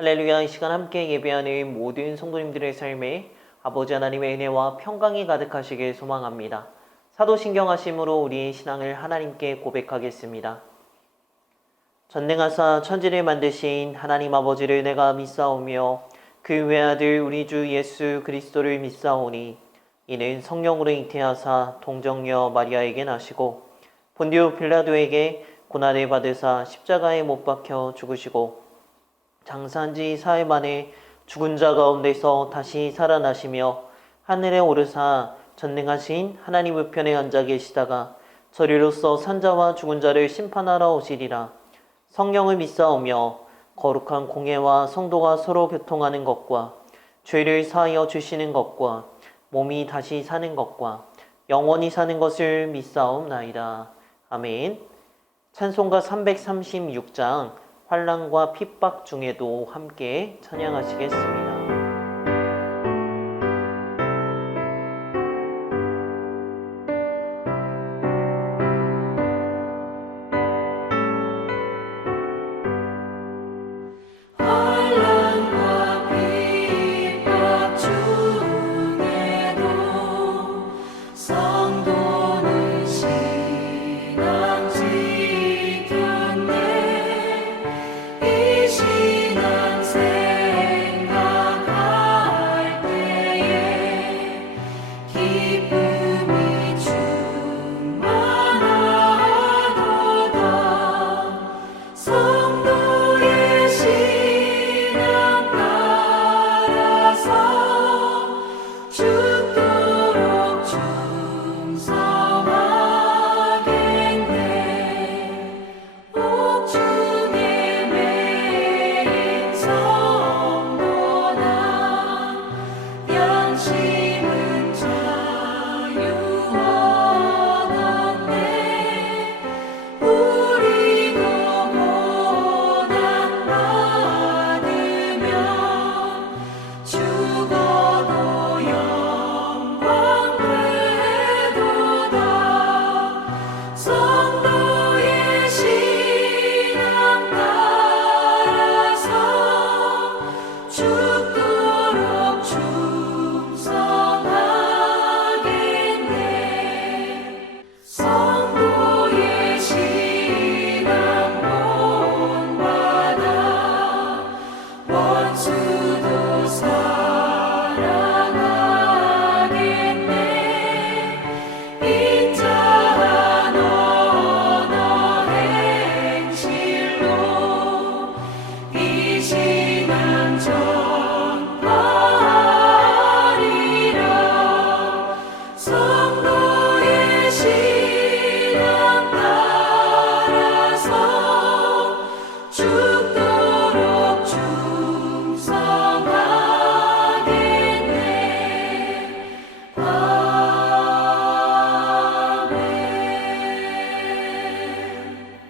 할렐루야. 이 시간 함께 예배하는 모든 성도님들의 삶에 아버지 하나님의 은혜와 평강이 가득하시길 소망합니다. 사도신경하심으로 우리의 신앙을 하나님께 고백하겠습니다. 전능하사 천지를 만드신 하나님 아버지를 내가 믿사오며 그 외아들 우리 주 예수 그리스도를 믿사오니 이는 성령으로 잉태하사 동정녀 마리아에게 나시고 본디오 빌라도에게 고난을 받으사 십자가에 못 박혀 죽으시고 장사한 지 사흘 만에 죽은 자 가운데서 다시 살아나시며 하늘에 오르사 전능하신 하나님 우편에 앉아 계시다가 저리로서 산자와 죽은 자를 심판하러 오시리라. 성령을 믿사오며 거룩한 공회와 성도가 서로 교통하는 것과 죄를 사하여 주시는 것과 몸이 다시 사는 것과 영원히 사는 것을 믿사옵나이다. 아멘. 찬송가 336장 환난과 핍박 중에도 함께 찬양하시겠습니다.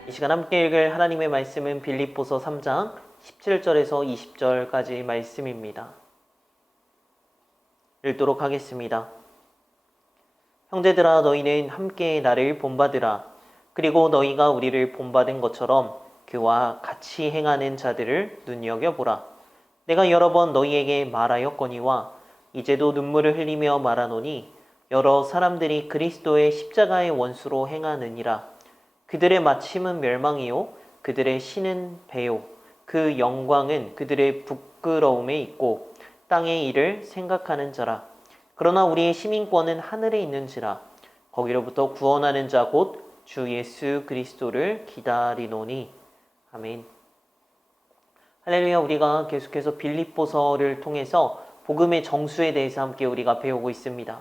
이 시간 함께 읽을 하나님의 말씀은 빌립보서 3장 17절에서 20절까지 말씀입니다. 읽도록 하겠습니다. 형제들아, 너희는 함께 나를 본받으라. 그리고 너희가 우리를 본받은 것처럼 그와 같이 행하는 자들을 눈여겨보라. 내가 여러 번 너희에게 말하였거니와 이제도 눈물을 흘리며 말하노니 여러 사람들이 그리스도의 십자가의 원수로 행하느니라. 그들의 마침은 멸망이요 그들의 신은 배요 그 영광은 그들의 부끄러움에 있고 땅의 일을 생각하는 자라. 그러나 우리의 시민권은 하늘에 있는지라. 거기로부터 구원하는 자 곧 주 예수 그리스도를 기다리노니. 아멘. 할렐루야. 우리가 계속해서 빌립보서를 통해서 복음의 정수에 대해서 함께 우리가 배우고 있습니다.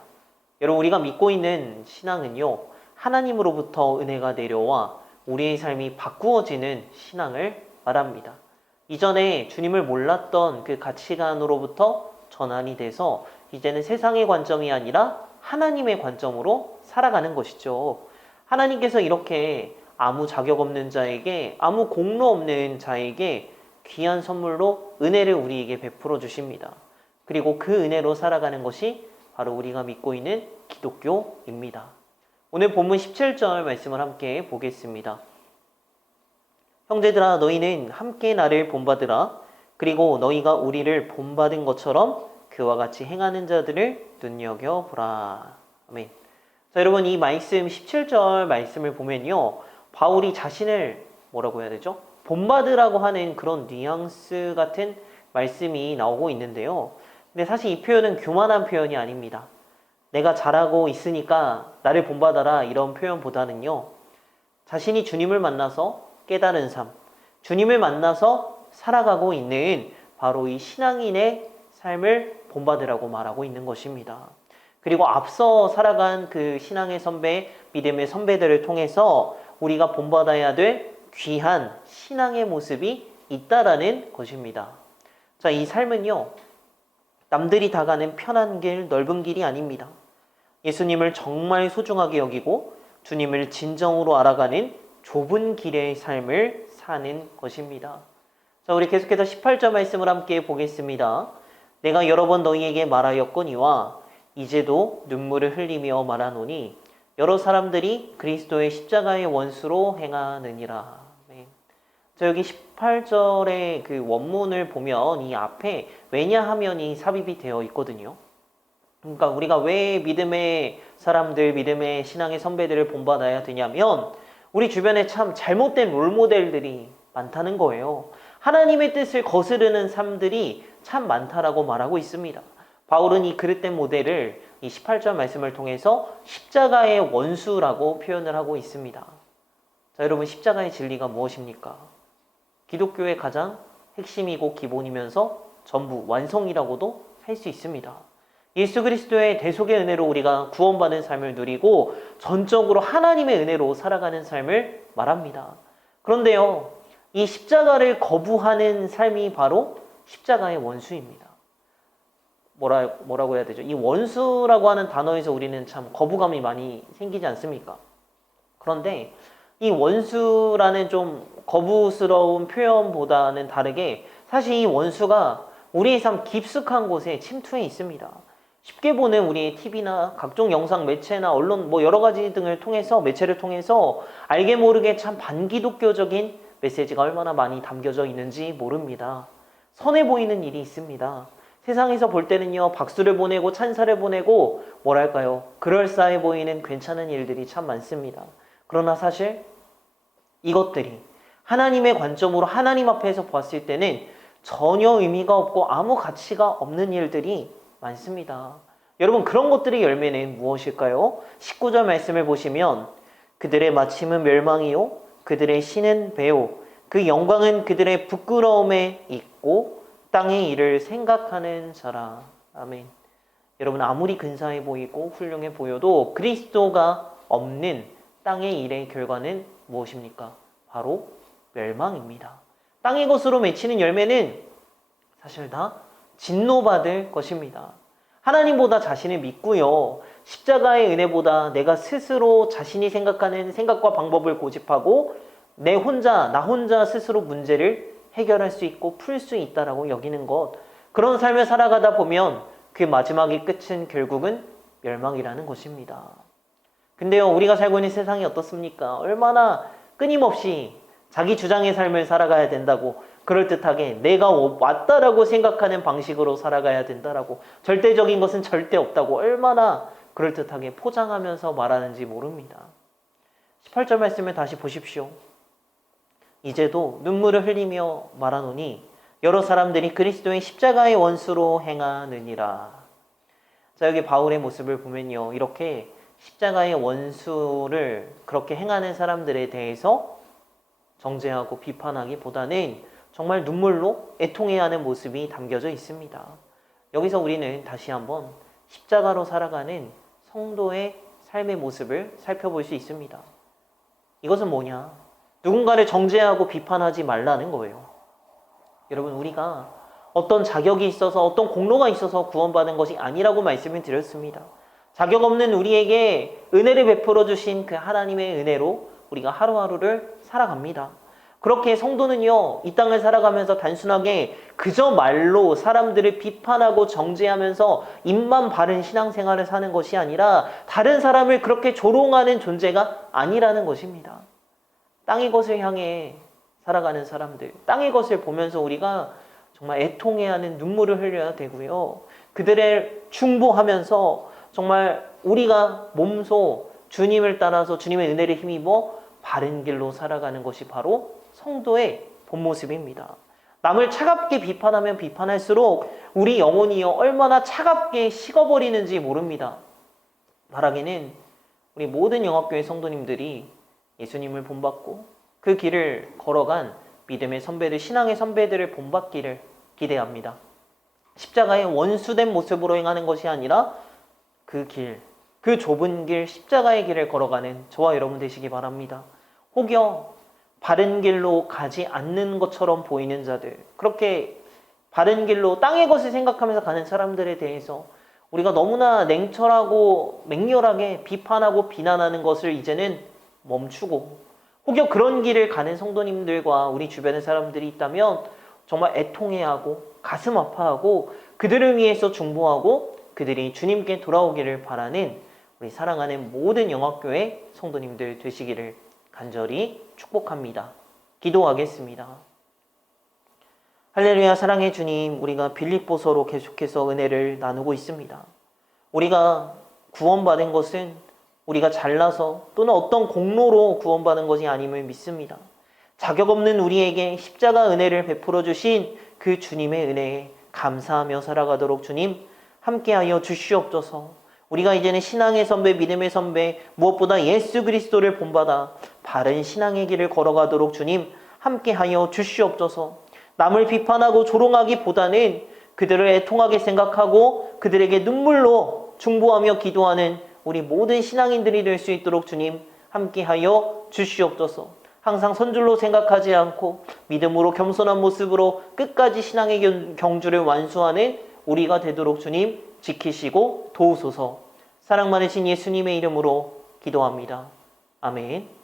여러분, 우리가 믿고 있는 신앙은요, 하나님으로부터 은혜가 내려와 우리의 삶이 바꾸어지는 신앙을 말합니다. 이전에 주님을 몰랐던 그 가치관으로부터 전환이 돼서 이제는 세상의 관점이 아니라 하나님의 관점으로 살아가는 것이죠. 하나님께서 이렇게 아무 자격 없는 자에게, 아무 공로 없는 자에게 귀한 선물로 은혜를 우리에게 베풀어 주십니다. 그리고 그 은혜로 살아가는 것이 바로 우리가 믿고 있는 기독교입니다. 오늘 본문 17절 말씀을 함께 보겠습니다. 형제들아, 너희는 함께 나를 본받으라. 그리고 너희가 우리를 본받은 것처럼 그와 같이 행하는 자들을 눈여겨보라. 아멘. 자, 여러분 이 말씀 17절 말씀을 보면요. 바울이 자신을 뭐라고 해야 되죠? 본받으라고 하는 그런 뉘앙스 같은 말씀이 나오고 있는데요. 근데 사실 이 표현은 교만한 표현이 아닙니다. 내가 잘하고 있으니까 나를 본받아라 이런 표현보다는요. 자신이 주님을 만나서 깨달은 삶, 주님을 만나서 살아가고 있는 바로 이 신앙인의 삶을 본받으라고 말하고 있는 것입니다. 그리고 앞서 살아간 그 신앙의 선배, 믿음의 선배들을 통해서 우리가 본받아야 될 귀한 신앙의 모습이 있다라는 것입니다. 자, 이 삶은요, 남들이 다 가는 편한 길, 넓은 길이 아닙니다. 예수님을 정말 소중하게 여기고 주님을 진정으로 알아가는 좁은 길의 삶을 사는 것입니다. 자, 우리 계속해서 18절 말씀을 함께 보겠습니다. 내가 여러 번 너희에게 말하였거니와 이제도 눈물을 흘리며 말하노니 여러 사람들이 그리스도의 십자가의 원수로 행하느니라. 네. 자, 여기 18절의 그 원문을 보면 이 앞에 왜냐하면이 삽입이 되어 있거든요. 그러니까 우리가 왜 믿음의 사람들, 믿음의 신앙의 선배들을 본받아야 되냐면 우리 주변에 참 잘못된 롤모델들이 많다는 거예요. 하나님의 뜻을 거스르는 삶들이 참 많다라고 말하고 있습니다. 바울은 이 그릇된 모델을 이 18절 말씀을 통해서 십자가의 원수라고 표현을 하고 있습니다. 자, 여러분 십자가의 진리가 무엇입니까? 기독교의 가장 핵심이고 기본이면서 전부 완성이라고도 할 수 있습니다. 예수 그리스도의 대속의 은혜로 우리가 구원받은 삶을 누리고 전적으로 하나님의 은혜로 살아가는 삶을 말합니다. 그런데요, 이 십자가를 거부하는 삶이 바로 십자가의 원수입니다. 뭐라고 해야 되죠? 이 원수라고 하는 단어에서 우리는 참 거부감이 많이 생기지 않습니까? 그런데 이 원수라는 좀 거부스러운 표현보다는 다르게 사실 이 원수가 우리의 삶 깊숙한 곳에 침투해 있습니다. 쉽게 보는 우리의 TV나 각종 영상 매체나 언론 여러 가지 등을 통해서 매체를 통해서 알게 모르게 참 반기독교적인 메시지가 얼마나 많이 담겨져 있는지 모릅니다. 선해 보이는 일이 있습니다. 세상에서 볼 때는요, 박수를 보내고 찬사를 보내고 뭐랄까요, 그럴싸해 보이는 괜찮은 일들이 참 많습니다. 그러나 사실 이것들이 하나님의 관점으로 하나님 앞에서 봤을 때는 전혀 의미가 없고 아무 가치가 없는 일들이 많습니다. 여러분, 그런 것들의 열매는 무엇일까요? 19절 말씀을 보시면 그들의 마침은 멸망이요 그들의 신은 배요 그 영광은 그들의 부끄러움에 있고 땅의 일을 생각하는 자라. 아멘. 여러분, 아무리 근사해 보이고 훌륭해 보여도 그리스도가 없는 땅의 일의 결과는 무엇입니까? 바로 멸망입니다. 땅의 것으로 맺히는 열매는 사실 다 진노받을 것입니다. 하나님보다 자신을 믿고요, 십자가의 은혜보다 내가 스스로 자신이 생각하는 생각과 방법을 고집하고 나 혼자 스스로 문제를 해결할 수 있고 풀 수 있다라고 여기는 것, 그런 삶을 살아가다 보면 그 마지막의 끝은 결국은 멸망이라는 것입니다. 근데요, 우리가 살고 있는 세상이 어떻습니까? 얼마나 끊임없이 자기 주장의 삶을 살아가야 된다고, 그럴듯하게 내가 왔다라고 생각하는 방식으로 살아가야 된다라고, 절대적인 것은 절대 없다고 얼마나 그럴듯하게 포장하면서 말하는지 모릅니다. 18절 말씀을 다시 보십시오. 이제도 눈물을 흘리며 말하노니 여러 사람들이 그리스도의 십자가의 원수로 행하느니라. 자, 여기 바울의 모습을 보면요, 이렇게 십자가의 원수를 그렇게 행하는 사람들에 대해서 정죄하고 비판하기보다는 정말 눈물로 애통해야 하는 모습이 담겨져 있습니다. 여기서 우리는 다시 한번 십자가로 살아가는 성도의 삶의 모습을 살펴볼 수 있습니다. 이것은 뭐냐? 누군가를 정죄하고 비판하지 말라는 거예요. 여러분, 우리가 어떤 자격이 있어서 어떤 공로가 있어서 구원받은 것이 아니라고 말씀을 드렸습니다. 자격 없는 우리에게 은혜를 베풀어 주신 그 하나님의 은혜로 우리가 하루하루를 살아갑니다. 그렇게 성도는요, 이 땅을 살아가면서 단순하게 그저 말로 사람들을 비판하고 정죄하면서 입만 바른 신앙생활을 사는 것이 아니라 다른 사람을 그렇게 조롱하는 존재가 아니라는 것입니다. 땅의 것을 향해 살아가는 사람들, 땅의 것을 보면서 우리가 정말 애통해하는 눈물을 흘려야 되고요. 그들을 중보하면서 정말 우리가 몸소 주님을 따라서 주님의 은혜를 힘입어 바른 길로 살아가는 것이 바로 성도의 본 모습입니다. 남을 차갑게 비판하면 비판할수록 우리 영혼이요 얼마나 차갑게 식어버리는지 모릅니다. 말하기는 우리 모든 영합교회 성도님들이 예수님을 본받고 그 길을 걸어간 믿음의 선배들, 신앙의 선배들을 본받기를 기대합니다. 십자가의 원수된 모습으로 행하는 것이 아니라 그 길, 그 좁은 길, 십자가의 길을 걸어가는 저와 여러분 되시기 바랍니다. 혹여 바른 길로 가지 않는 것처럼 보이는 자들, 그렇게 바른 길로 땅의 것을 생각하면서 가는 사람들에 대해서 우리가 너무나 냉철하고 맹렬하게 비판하고 비난하는 것을 이제는 멈추고, 혹여 그런 길을 가는 성도님들과 우리 주변의 사람들이 있다면 정말 애통해하고 가슴 아파하고 그들을 위해서 중보하고 그들이 주님께 돌아오기를 바라는 우리 사랑하는 모든 영합교회 성도님들 되시기를 간절히 축복합니다. 기도하겠습니다. 할렐루야. 사랑의 주님, 우리가 빌립보서로 계속해서 은혜를 나누고 있습니다. 우리가 구원받은 것은 우리가 잘나서 또는 어떤 공로로 구원받은 것이 아님을 믿습니다. 자격 없는 우리에게 십자가 은혜를 베풀어 주신 그 주님의 은혜에 감사하며 살아가도록 주님 함께하여 주시옵소서. 우리가 이제는 신앙의 선배, 믿음의 선배, 무엇보다 예수 그리스도를 본받아 바른 신앙의 길을 걸어가도록 주님 함께하여 주시옵소서. 남을 비판하고 조롱하기보다는 그들을 애통하게 생각하고 그들에게 눈물로 중보하며 기도하는 우리 모든 신앙인들이 될 수 있도록 주님 함께하여 주시옵소서. 항상 선줄로 생각하지 않고 믿음으로 겸손한 모습으로 끝까지 신앙의 경주를 완수하는 우리가 되도록 주님 지키시고 도우소서. 사랑 많으신 예수님의 이름으로 기도합니다. 아멘.